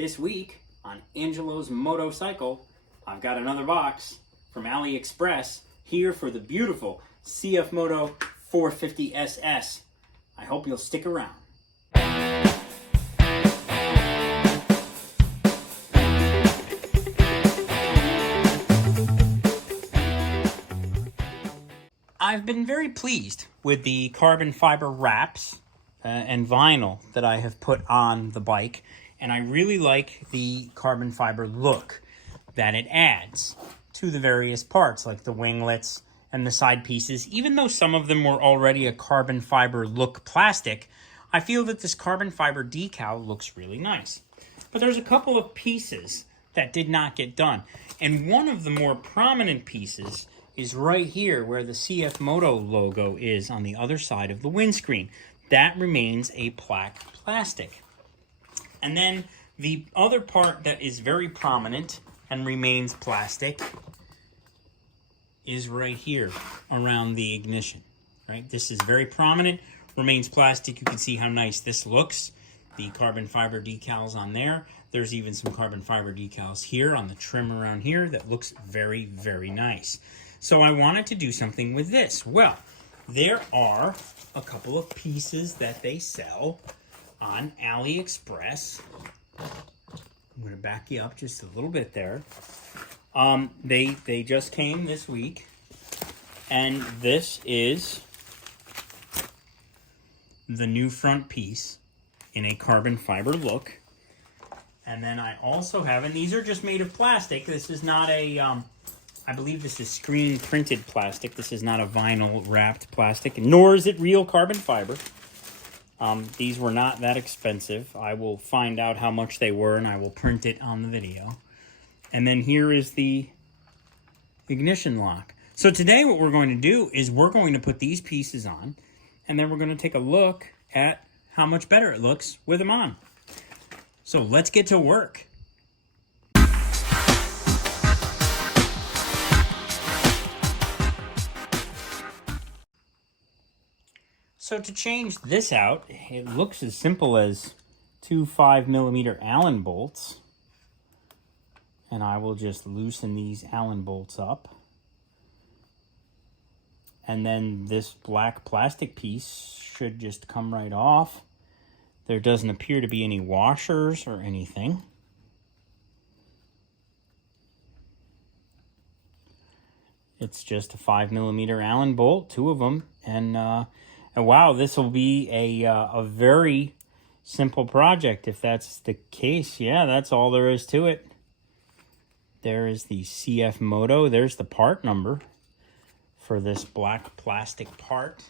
This week on Angelo's Motorcycle, I've got another box from AliExpress here for the beautiful CFMOTO 450 SS. I hope you'll stick around. I've been very pleased with the carbon fiber wraps and vinyl that I have put on the bike, and I really like the carbon fiber look that it adds to the various parts, like the winglets and the side pieces. Even though some of them were already a carbon fiber look plastic, I feel that this carbon fiber decal looks really nice. But there's a couple of pieces that did not get done, and one of the more prominent pieces is right here where the CFMOTO logo is on the other side of the windscreen. That remains a black plastic. And then the other part that is very prominent and remains plastic is right here around the ignition, right? This is very prominent, remains plastic. You can see how nice this looks. The carbon fiber decals on there. There's even some carbon fiber decals here on the trim around here that looks very, very nice. So I wanted to do something with this. Well, there are a couple of pieces that they sell on AliExpress. I'm going to back you up just a little bit there. They just came this week, and this is the new front piece in a carbon fiber look. And then I also have, and these are just made of plastic. This is not a, I believe this is screen printed plastic. This is not a vinyl wrapped plastic, nor is it real carbon fiber. These were not that expensive. I will find out how much they were and I will print it on the video. And then here is the ignition lock. So today what we're going to do is we're going to put these pieces on, and then we're going to take a look at how much better it looks with them on. So let's get to work. So to change this out, it looks as simple as two 5mm Allen bolts. And I will just loosen these Allen bolts up. And then this black plastic piece should just come right off. There doesn't appear to be any washers or anything. It's just a 5mm Allen bolt, two of them, and wow, this will be a very simple project if that's the case. Yeah, that's all there is to it. There is the CFMOTO. There's the part number for this black plastic part.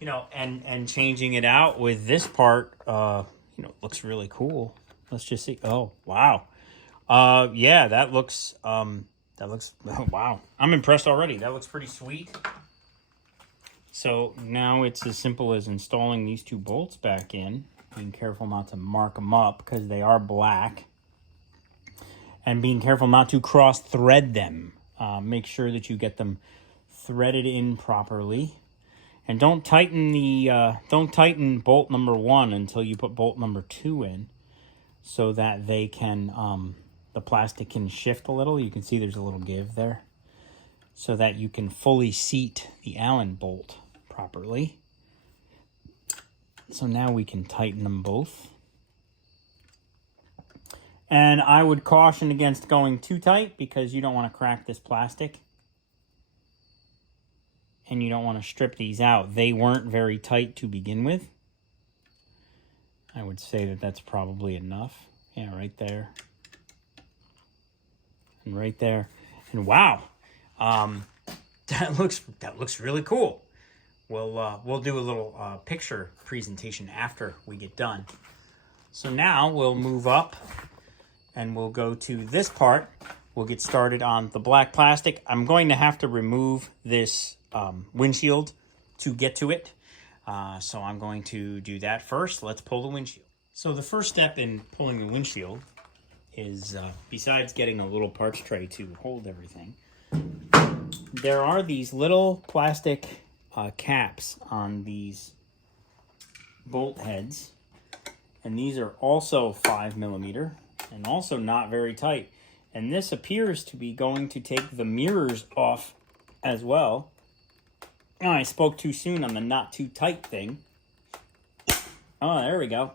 You know, and changing it out with this part, you know, looks really cool. Let's just see. Oh, wow. Yeah, that looks, oh, wow. I'm impressed already. That looks pretty sweet. So now it's as simple as installing these two bolts back in. Being careful not to mark them up because they are black. And being careful not to cross-thread them. Make sure that you get them threaded in properly. And don't tighten bolt number 1 until you put bolt number 2 in, so that they can, the plastic can shift a little. You can see there's a little give there, so that you can fully seat the Allen bolt properly. So now we can tighten them both. And I would caution against going too tight because you don't want to crack this plastic. And you don't want to strip these out. They weren't very tight to begin with. I would say that that's probably enough. Yeah, right there. And right there. And wow. That looks really cool. We'll do a little picture presentation after we get done. So now we'll move up and we'll go to this part. We'll get started on the black plastic. I'm going to have to remove this windshield to get to it. So I'm going to do that first. Let's pull the windshield. So the first step in pulling the windshield is, besides getting a little parts tray to hold everything, there are these little plastic caps on these bolt heads, And these are also 5mm and also not very tight. And this appears to be going to take the mirrors off as well. Oh, I spoke too soon on the not too tight thing. Oh, there we go.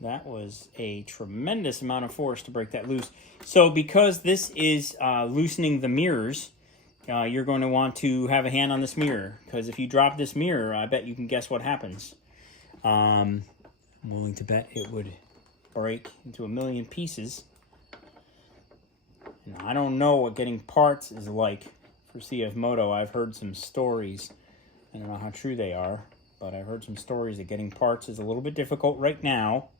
That was a tremendous amount of force to break that loose. So because this is loosening the mirrors, you're going to want to have a hand on this mirror. Because if you drop this mirror, I bet you can guess what happens. I'm willing to bet it would break into a million pieces. And I don't know what getting parts is like for CFMOTO. I've heard some stories. I don't know how true they are, but I've heard some stories that getting parts is a little bit difficult right now.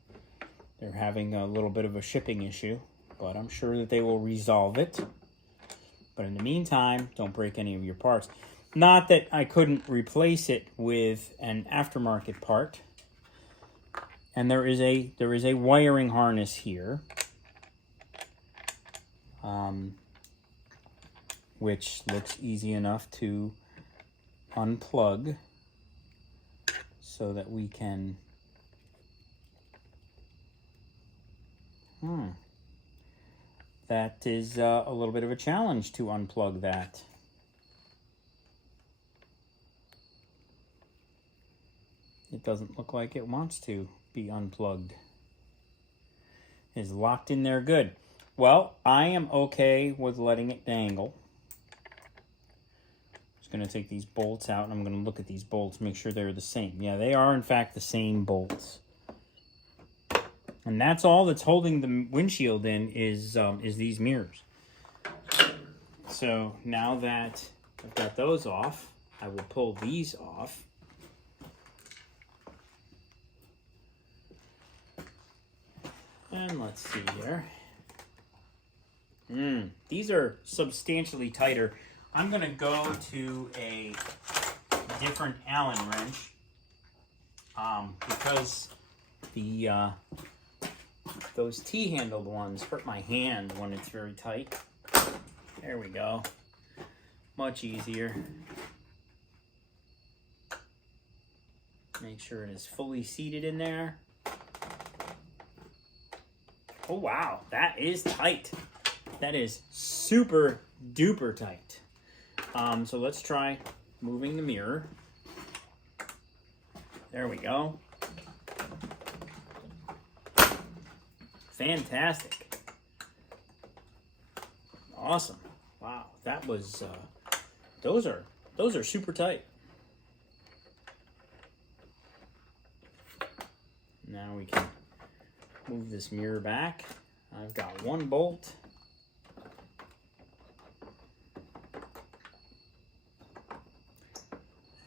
They're having a little bit of a shipping issue, but I'm sure that they will resolve it. But in the meantime, don't break any of your parts. Not that I couldn't replace it with an aftermarket part. And there is a wiring harness here, which looks easy enough to unplug so that we can that is a little bit of a challenge to unplug that. It doesn't look like it wants to be unplugged. It's locked in there good. Well, I am okay with letting it dangle. Just going to take these bolts out, and I'm going to look at these bolts, make sure they're the same. Yeah, they are in fact the same bolts. And that's all that's holding the windshield in is these mirrors. So now that I've got those off, I will pull these off. And let's see here. These are substantially tighter. I'm going to go to a different Allen wrench because those T-handled ones hurt my hand when it's very tight. There we go. Much easier. Make sure it is fully seated in there. Oh wow, that is tight. That is super duper tight. So let's try moving the mirror. There we go. Fantastic. Awesome. Wow, that was those are super tight. Now we can move this mirror back. I've got one bolt.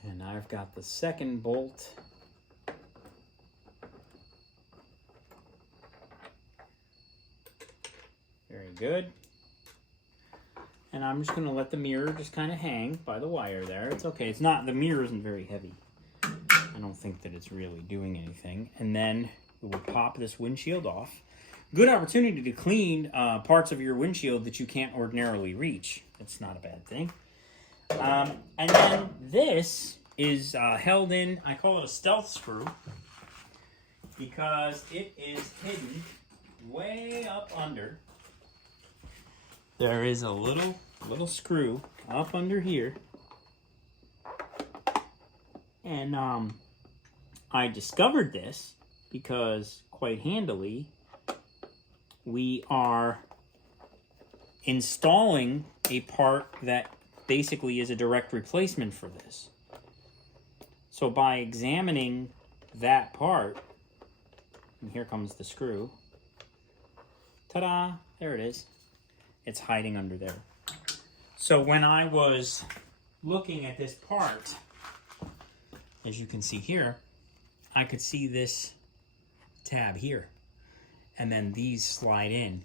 And I've got the second bolt. Very good. And I'm just going to let the mirror just kind of hang by the wire there. It's okay. It's not, the mirror isn't very heavy. I don't think that it's really doing anything. And then we will pop this windshield off. Good opportunity to clean parts of your windshield that you can't ordinarily reach. That's not a bad thing. And then this is held in, I call it a stealth screw, because it is hidden way up under. There is a little screw up under here. And I discovered this because, quite handily, we are installing a part that basically is a direct replacement for this. So by examining that part, and here comes the screw, ta-da, there it is. It's hiding under there. So when I was looking at this part, as you can see here, I could see this tab here. And then these slide in.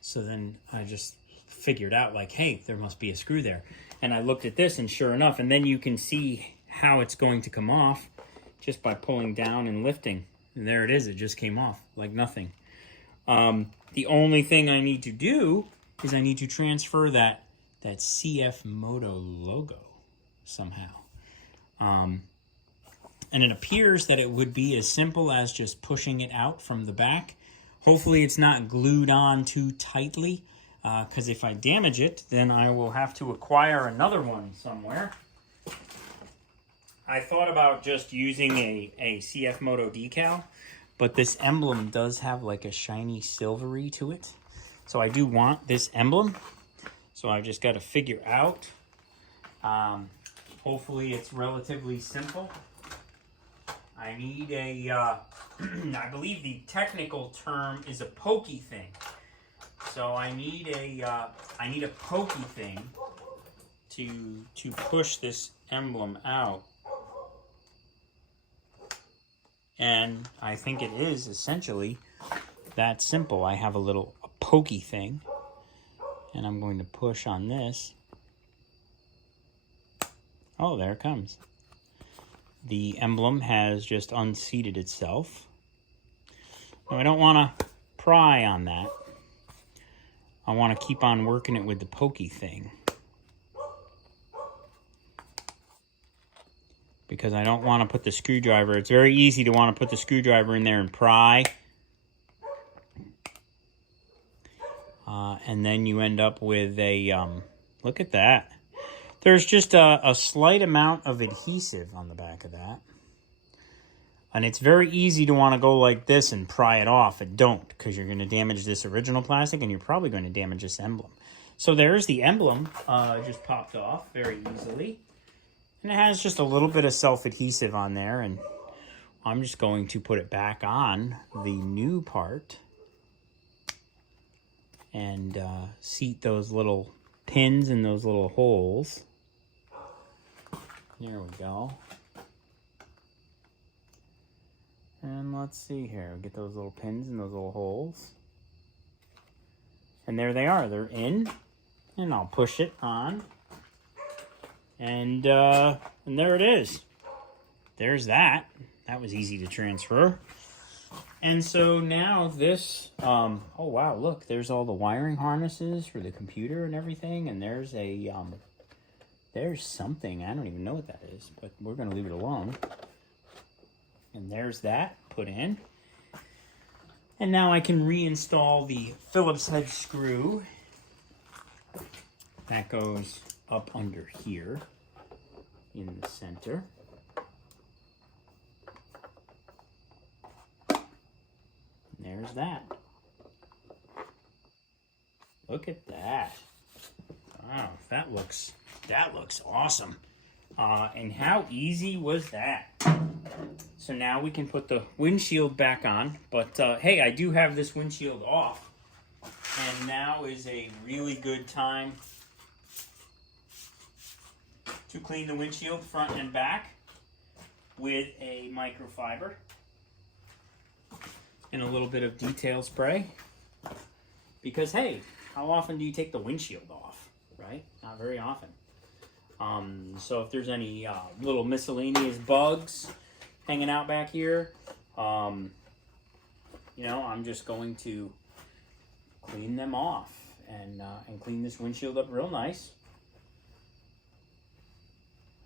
So then I just figured out, like, hey, there must be a screw there. And I looked at this, and sure enough, and then you can see how it's going to come off just by pulling down and lifting. And there it is, it just came off like nothing. The only thing I need to do is I need to transfer that CFMOTO logo somehow. And it appears that it would be as simple as just pushing it out from the back. Hopefully it's not glued on too tightly, because if I damage it, then I will have to acquire another one somewhere. I thought about just using a CFMOTO decal, but this emblem does have like a shiny silvery to it. So I do want this emblem. So I've just got to figure out. Hopefully it's relatively simple. I need a, I believe the technical term is a pokey thing. So I need a pokey thing to push this emblem out. And I think it is essentially that simple. I have a pokey thing, and I'm going to push on this. Oh, there it comes. The emblem has just unseated itself. Now, I don't want to pry on that. I want to keep on working it with the pokey thing, because I don't want to put the screwdriver. It's very easy to want to put the screwdriver in there and pry. And then you end up with a, look at that. There's just a slight amount of adhesive on the back of that. And it's very easy to want to go like this and pry it off. And don't, because you're going to damage this original plastic, and you're probably going to damage this emblem. So there's the emblem, just popped off very easily. And it has just a little bit of self-adhesive on there, and I'm just going to put it back on the new part and seat those little pins in those little holes. There we go. And let's see here. Get those little pins in those little holes. And there they are. They're in. And I'll push it on. And there it is. There's that. That was easy to transfer. And so now this, oh wow, look, there's all the wiring harnesses for the computer and everything. And there's a, there's something, I don't even know what that is, but we're going to leave it alone. And there's that put in. And now I can reinstall the Phillips head screw. That goes up under here in the center. And there's that. Look at that. Wow, that looks awesome. And how easy was that? So now we can put the windshield back on. But hey, I do have this windshield off. And now is a really good time to clean the windshield front and back with a microfiber and a little bit of detail spray. Because hey, how often do you take the windshield off, right? Not very often. So if there's any little miscellaneous bugs hanging out back here, you know, I'm just going to clean them off and clean this windshield up real nice.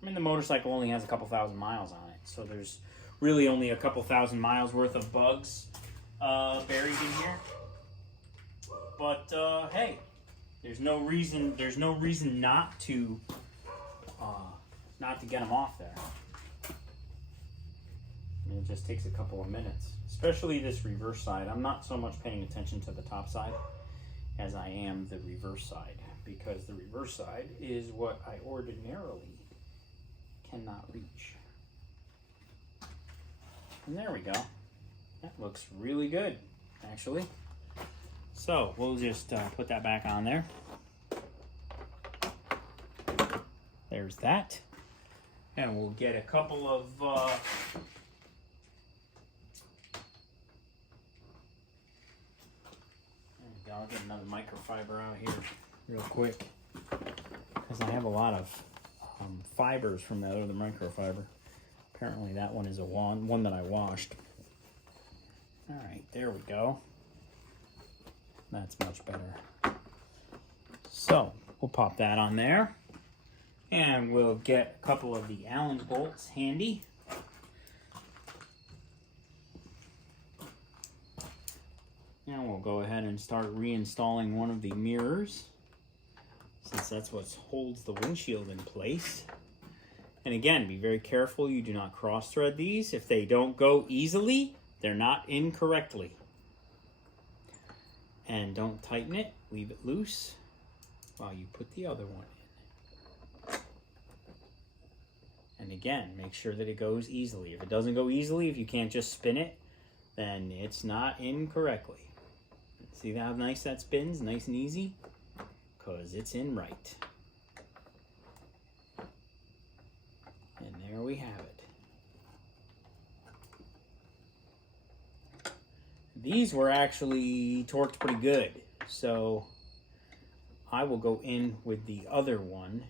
I mean, the motorcycle only has a couple thousand miles on it, so there's really only a couple thousand miles worth of bugs buried in here. But hey, there's no reason not to get them off there. I mean, it just takes a couple of minutes, especially this reverse side. I'm not so much paying attention to the top side as I am the reverse side, because the reverse side is what I ordinarily cannot reach. And there we go. That looks really good, actually. So we'll just put that back on there. There's that. And we'll get a couple of I'll get another microfiber out here real quick, because I have a lot of fibers from that other microfiber. Apparently that one is a one that I washed. All right, there we go. That's much better. So we'll pop that on there, and we'll get a couple of the Allen bolts handy. Now we'll go ahead and start reinstalling one of the mirrors, since that's what holds the windshield in place. And again, be very careful you do not cross thread these. If they don't go easily, they're not in correctly. And don't tighten it, leave it loose while you put the other one in. And again, make sure that it goes easily. If it doesn't go easily, if you can't just spin it, then it's not in correctly. See how nice that spins, nice and easy? Because it's in right. And there we have it. These were actually torqued pretty good, so I will go in with the other one.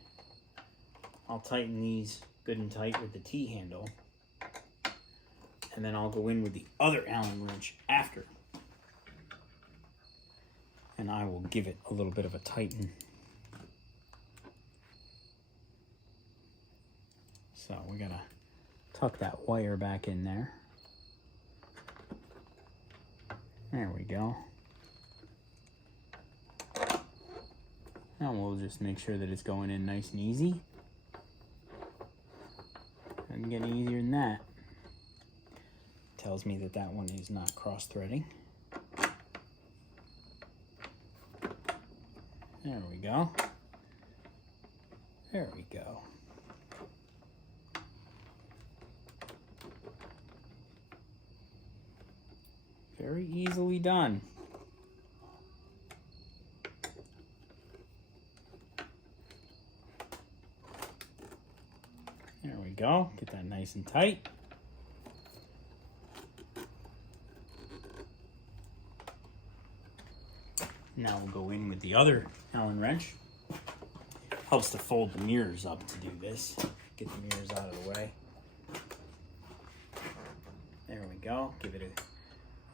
I'll tighten these good and tight with the T-handle, and then I'll go in with the other Allen wrench after. And I will give it a little bit of a tighten. So we gotta tuck that wire back in there. There we go. Now we'll just make sure that it's going in nice and easy. Doesn't get any easier than that. Tells me that that one is not cross-threading. There we go. There we go. Very easily done. There we go. Get that nice and tight. Now we'll go in with the other Allen wrench. Helps to fold the mirrors up to do this. Get the mirrors out of the way. There we go. Give it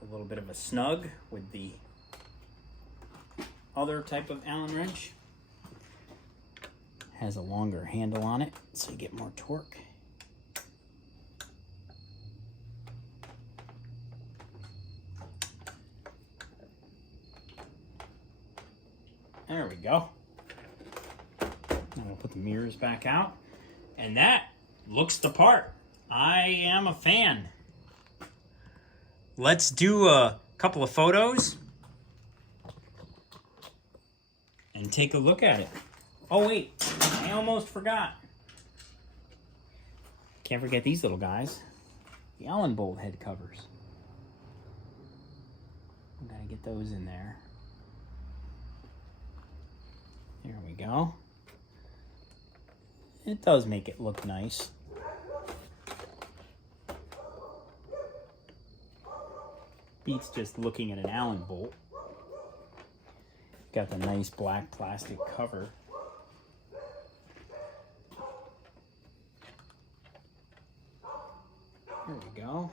a little bit of a snug with the other type of Allen wrench. Has a longer handle on it, so you get more torque. There we go. Now we'll put the mirrors back out, and that looks the part. I am a fan. Let's do a couple of photos and take a look at it. Oh wait, I almost forgot. Can't forget these little guys. The Allen bolt head covers. We gotta get those in there. There we go. It does make it look nice. Beats just looking at an Allen bolt. Got the nice black plastic cover. There we go.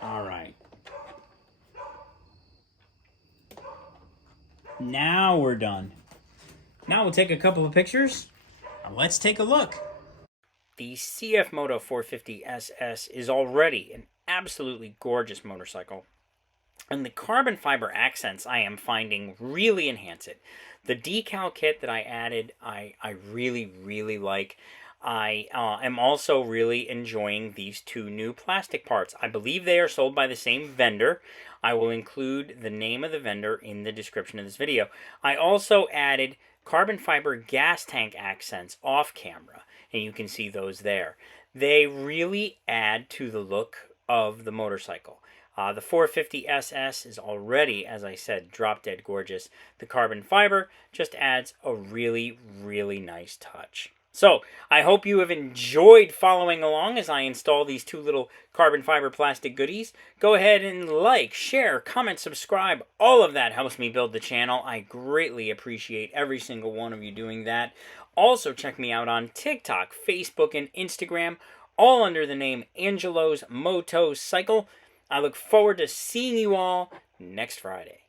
All right. Now we're done. Now we'll take a couple of pictures. Let's take a look. The CFMOTO 450 SS is already an absolutely gorgeous motorcycle. And the carbon fiber accents I am finding really enhance it. The decal kit that I added, I really, really like. I am also really enjoying these two new plastic parts. I believe they are sold by the same vendor. I will include the name of the vendor in the description of this video. I also added carbon fiber gas tank accents off camera, and you can see those there. They really add to the look of the motorcycle. The 450 SS is already, as I said, drop dead gorgeous. The carbon fiber just adds a really, really nice touch. So, I hope you have enjoyed following along as I install these two little carbon fiber plastic goodies. Go ahead and like, share, comment, subscribe. All of that helps me build the channel. I greatly appreciate every single one of you doing that. Also, check me out on TikTok, Facebook, and Instagram, all under the name Angelo's Moto Cycle. I look forward to seeing you all next Friday.